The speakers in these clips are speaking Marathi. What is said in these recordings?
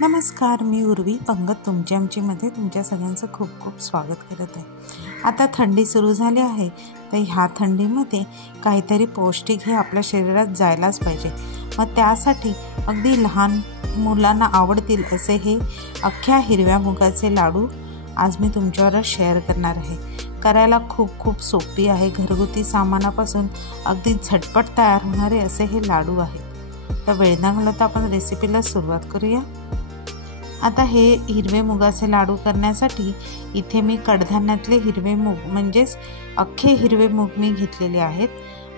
नमस्कार, मी उर्वी पंगत तुमच्या आमचीमध्ये तुमच्या सगळ्यांचं खूप खूप स्वागत करत आहे। आता थंडी सुरू झाली आहे, तर ह्या थंडीमध्ये काहीतरी पौष्टिक हे आपल्या शरीरात जायलाच पाहिजे। मग त्यासाठी अगदी लहान मुलांना आवडतील असे हे अख्ख्या हिरव्या मुगाचे लाडू आज मी तुमच्यावर शेअर करणार आहे। करायला खूप खूप सोपी आहे, घरगुती सामानापासून अगदी झटपट तयार होणारे असे हे लाडू आहेत। तर वेळ न घालवता आपण रेसिपीला सुरुवात करूया। आता हे हिरवे मुगाचे लाडू करण्यासाठी इथे मी कडधान्यातले हिरवे मूग म्हणजेच अख्खे हिरवे मूग मी घेतलेले आहेत।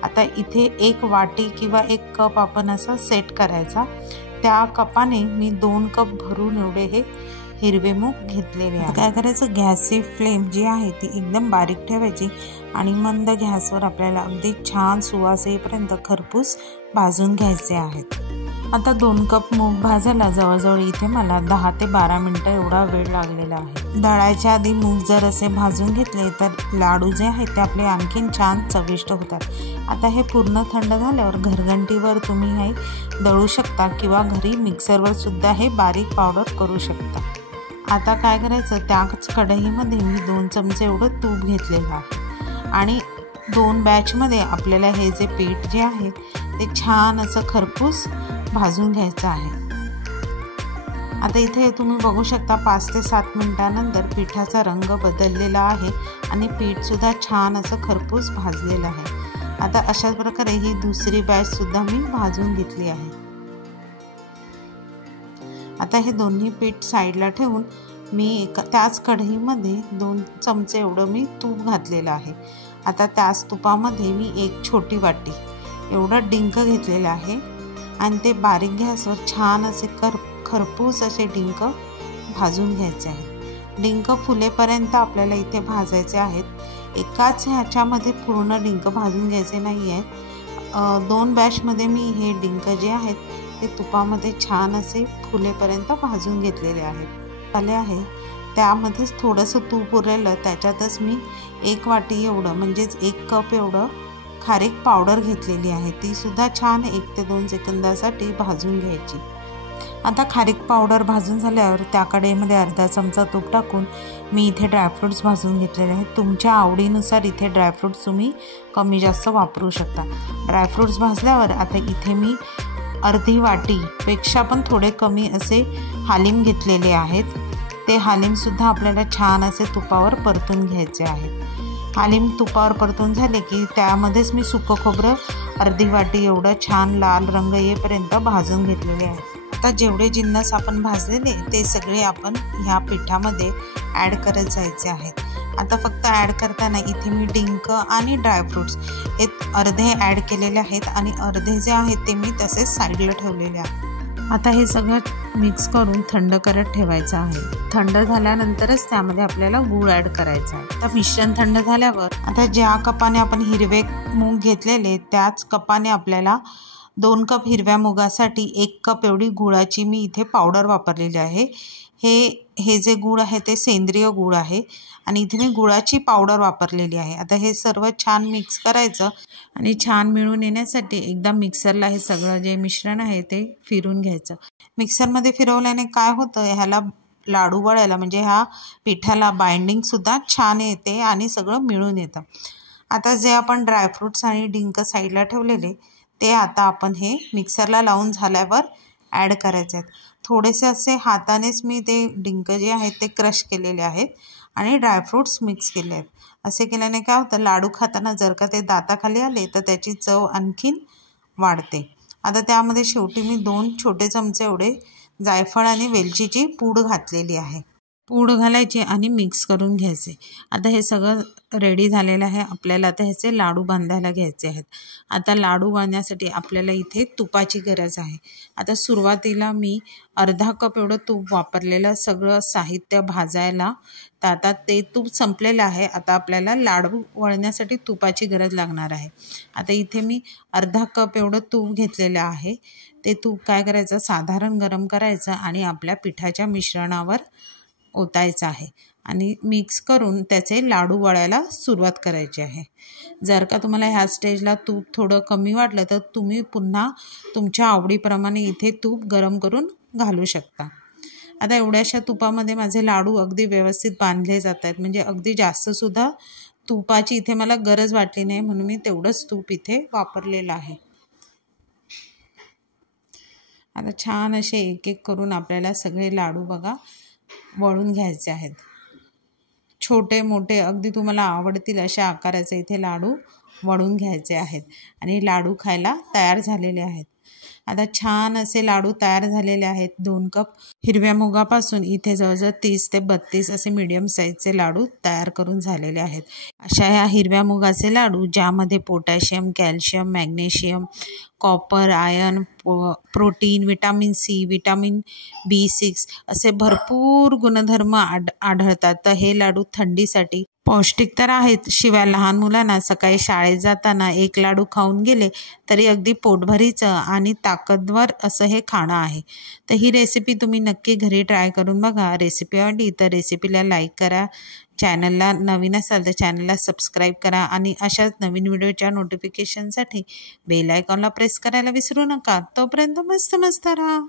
आता इथे एक वाटी किंवा एक कप आपण असा सेट करायचा। त्या कपाने मी 2 कप भरून एवढे हे हिरवे मूग घेतलेले आहेत। काय करायचं, गॅसची फ्लेम जी आहे ती एकदम बारीक ठेवायची आणि मंद गॅसवर आपल्याला अगदी छान सुवास येईपर्यंत खरपूस भाजून घ्यायचे आहेत। आता 2 कप मूग भाजायला जवळजवळ इथे मला 10 ते 12 मिनिटं एवढा वेळ लागलेला आहे। दळायच्या आधी मूग जर असे भाजून घेतले तर लाडू जे आहेत ते आपले आणखीन छान चविष्ट होतात। आता हे पूर्ण थंड झाल्यावर घरघंटीवर तुम्ही हे दळू शकता किंवा घरी मिक्सरवर सुद्धा हे बारीक पावडर करू शकता। आता काय करायचं, त्याच कढईमध्ये मी 2 चमचे एवढं तूप घेतलेलं आहे आणि 2 बॅचमध्ये आपल्याला हे जे पीठ जे आहे ते छान असं खरपूस भाजून घ्यायचं आहे। आता इथे तुम्ही बघू शकता 5 ते 7 मिनिटांनंतर पिठाचा रंग बदललेला आहे आणि पीठ सुद्धा छान असं खरपूस भाजलेलं आहे। आता अशाच प्रकारे ही दुसरी बॅच सुद्धा मी भाजून घेतली आहे। आता हे दोन्ही पीठ साईडला ठेवून मी त्याच कढईमध्ये 2 चमचे एवढं मी तूप घातलेलं आहे। आता त्याच तुपामध्ये मी एक छोटी वाटी एवढं डिंक घेतलेलं आहे आणि ते बारीक गॅसवर छान असे खरपूस असे डिंक भाजून घ्यायचे आहेत। डिंक फुलेपर्यंत आपल्याला इथे भाजायचे आहेत। एकाच ह्याच्यामध्ये पूर्ण डिंक भाजून घ्यायचे नाही आहेत। 2 बॅचमध्ये मी हे डिंक जे आहेत ते तुपामध्ये छान असे फुलेपर्यंत भाजून घेतलेले आहेत आले आहे। त्यामध्येच थोडंसं तूप उरलेलं, त्याच्यातच मी 1 वाटी एवढं म्हणजेच 1 कप एवढं खारीक पावडर घेतलेली आहे। ती सुद्धा छान 1 ते 2 सेकंदासाठी भाजून घ्यायची। आता खारीक पावडर भाजून झाल्यावर त्या कढईमध्ये अर्धा चमचा तूप टाकून मी इथे ड्रायफ्रूट्स भाजून घेतलेले आहेत। तुमच्या आवडीनुसार इथे ड्रायफ्रूट्स तुम्ही कमी जास्त वापरू शकता। ड्रायफ्रूट्स भाजल्यावर आता इथे मी अर्धी वाटीपेक्षा पण थोडे कमी असे हालिम घेतलेले आहेत। ते हालिमसुद्धा आपल्याला छान असे तुपावर परतून घ्यायचे आहेत। हालिम तुपावर परतून झाले की त्यामध्येच मी सुकं खोबरं अर्धी वाटी एवढं छान लाल रंग येईपर्यंत भाजून घेतलेले आहे। आता जेवढे जिन्नस आपण भाजलेले ते सगळे आपण ह्या पिठामध्ये ॲड करत जायचे आहेत। आता फक्त ॲड करताना इथे मी डिंक आणि ड्रायफ्रूट्स हे अर्धे ॲड केलेले आहेत आणि अर्धे जे आहेत ते मी तसेच साईडला ठेवलेले आहेत। आता हे सगळं मिक्स करून थंड करत ठेवायचं आहे। थंड झाल्यानंतरच त्यामध्ये आपल्याला गूळ ॲड करायचा आहे। तर मिश्रण थंड झाल्यावर आता ज्या कपाने आपण हिरवे मूग घेतलेले त्याच कपाने आपल्याला 2 कप हिरव्या मुगासाठी 1 कप एवढी गुळाची मी इथे पावडर वापरलेली आहे। हे जे गूळ आहे ते सेंद्रिय गूळ आहे आणि इथे मी गुळाची पावडर वापरलेली आहे। आता हे सर्व छान मिक्स करायचं आणि छान मिळून येण्यासाठी एकदा मिक्सरला हे सगळं जे मिश्रण आहे ते फिरून घ्यायचं। मिक्सरमध्ये फिरवल्याने काय होतं, ह्याला लाडू वळायला म्हणजे ह्या पिठाला बाइंडिंगसुद्धा छान येते आणि सगळं मिळून येतं। आता जे आपण ड्रायफ्रूट्स आणि डिंक साईडला ठेवलेले ते आता आपण हे मिक्सरला लावून झाल्यावर ॲड करायचे आहेत। थोडेसे असे हातानेच मी ते डिंक जे आहेत ते क्रश केलेले आहेत आणि ड्रायफ्रूट्स मिक्स केले आहेत। असे केल्याने काय होतं, लाडू खाताना जर का ते दाताखाली आले तर त्याची चव आणखीन वाढते। आता त्यामध्ये शेवटी मी 2 छोटे चमचे एवढे जायफळ आणि वेलचीची पूड घातलेली आहे। पूड घालायची आणि मिक्स करून घ्यायचे। आता हे सगळं रेडी झालेलं आहे। आपल्याला आता ह्याचे लाडू बांधायला घ्यायचे आहेत। आता लाडू बांधण्यासाठी आपल्याला इथे तुपाची गरज आहे। आता सुरुवातीला मी अर्धा कप एवढं तूप वापरलेलं सगळं साहित्य भाजायला, तर आता ते तूप संपलेलं आहे। आता आपल्याला लाडू वळण्यासाठी तुपाची गरज लागणार आहे। आता इथे मी अर्धा कप एवढं तूप घेतलेलं आहे। ते तूप काय करायचं, साधारण गरम करायचं आणि आपल्या पिठाच्या मिश्रणावर ओतायचं आहे आणि मिक्स करून त्याचे लाडू वळायला सुरुवात करायची आहे। जर का तुम्हाला ह्या स्टेजला तूप थोडं कमी वाटलं तर तुम्ही पुन्हा तुमच्या आवडीप्रमाणे इथे तूप गरम करून घालू शकता। आता एवढ्याशा तुपामध्ये माझे लाडू अगदी व्यवस्थित बांधले जात आहेत, म्हणजे अगदी जास्तसुद्धा तुपाची इथे मला गरज वाटली नाही, म्हणून मी तेवढंच तूप इथे वापरलेलं आहे. आता छान असे एक एक करून आपल्याला सगळे लाडू बघा वळून घ्यायचे आहेत. छोटे मोठे अगदी तुम्हाला आवडतील अशा आकाराचे इथे लाडू वळून घ्यायचे आहेत आणि लाडू खायला तयार झालेले आहेत. आता छान असे लाडू तयार झालेले आहेत. 2 कप हिरव्या मुगापासून इथे जवळजवळ 30 ते 32 असे मीडियम साईजचे लाडू तयार करून झालेले आहेत. अशा ह्या हिरव्या मुगाचे लाडू ज्यामध्ये potassium, calcium, magnesium, copper, iron, protein, vitamin C, vitamin B6 असे भरपूर गुणधर्म आढळतात. तर हे लाडू थंडीसाठी पौष्टिक तर आहेत, शिवाय लहान मुलांना सकाळी शाळेत जाताना एक लाडू खाऊन गेले तरी अगदी पोटभरीचं आणि ताकदवर असं हे खाणं आहे. तर ही रेसिपी तुम्ही नक्की घरी ट्राय करून बघा. रेसिपी आवडली तर रेसिपीला लाईक करा, चॅनलला नवीन असाल तर चॅनलला सबस्क्राईब करा आणि अशाच नवीन व्हिडिओच्या नोटिफिकेशनसाठी बेल आयकॉनला प्रेस करायला विसरू नका. तोपर्यंत मस्त मस्त राहा.